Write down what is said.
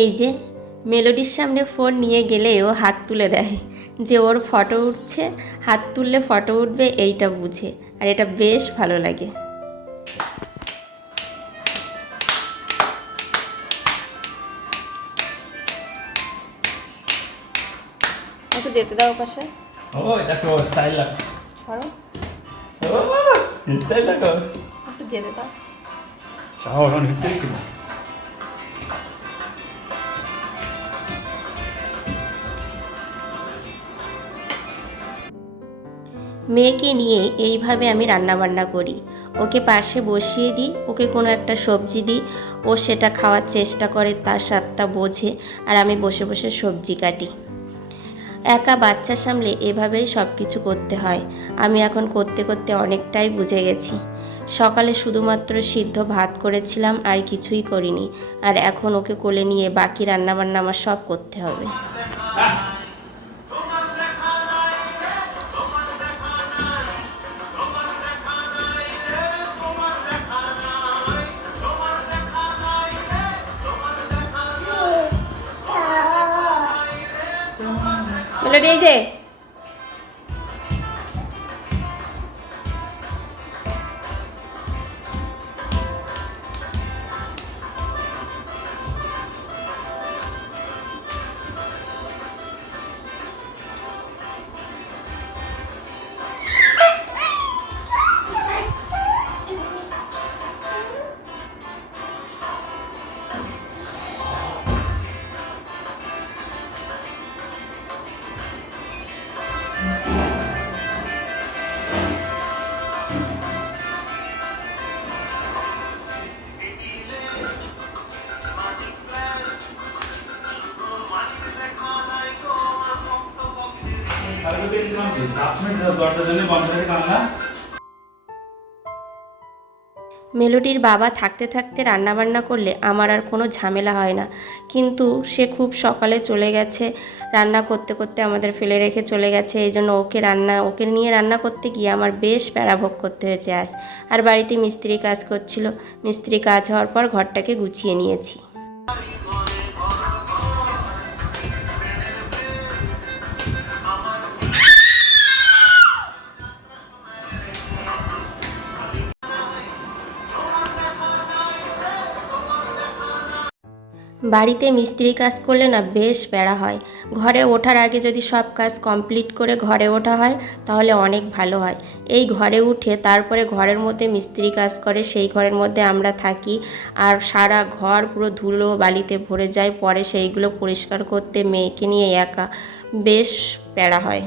এই যে মেলোডির সামনে ফোন নিয়ে গেলে ও হাত তুলে দেয় যে ওর ফটো উঠছে, হাত তুললে ফটো উঠবে এইটা বুঝে, আর এটা বেশ ভালো লাগে। একটু যেতে দাও পাশে। ও এটা তো স্টাইল লাগে। সরো, ও স্টাইল লাগে। একটু যেতে দাও। চাও না নিতে কি না। মেয়েকে নিয়ে এইভাবে আমি রান্নাবান্না করি। ওকে পাশে বসিয়ে দিই, ওকে কোনো একটা সবজি দিই, ও সেটা খাওয়ার চেষ্টা করে, তার স্বাদটা বোঝে, আর আমি বসে বসে সবজি কাটি। একা বাচ্চা সামলে এভাবেই সব কিছু করতে হয়। আমি এখন করতে করতে অনেকটাই বুঝে গেছি। সকালে শুধুমাত্র সিদ্ধ ভাত করেছিলাম, আর কিছুই করিনি, আর এখন ওকে কোলে নিয়ে বাকি রান্নাবান্না আমার সব করতে হবে। মেলোডি, এই যে মেলোডির বাবা থাকতে থাকতে রান্নাবান্না করলে আমার আর কোনো ঝামেলা হয় না, কিন্তু সে খুব সকালে চলে গেছে, রান্না করতে করতে আমাদের ফেলে রেখে চলে গেছে। এই জন্য ওকে নিয়ে রান্না করতে গিয়ে আমার বেশ প্যারাভোগ করতে হয়েছে আজ। আর বাড়িতে মিস্ত্রি কাজ করছিল, মিস্ত্রি কাজ হওয়ার পর ঘরটাকে গুছিয়ে নিয়েছি। বাড়িতে মিস্ত্রি কাজ করলে না বেশ প্যারা হয়। ঘরে ওঠার আগে যদি সব কাজ কমপ্লিট করে ঘরে ওঠা হয় তাহলে অনেক ভালো হয়। এই ঘরে উঠে তারপরে ঘরের মধ্যে মিস্ত্রি কাজ করে, সেই ঘরের মধ্যে আমরা থাকি, আর সারা ঘর পুরো ধুলো বালিতে ভরে যায়, পরে সেইগুলো পরিষ্কার করতে মেয়েকে নিয়ে একা বেশ প্যারা হয়।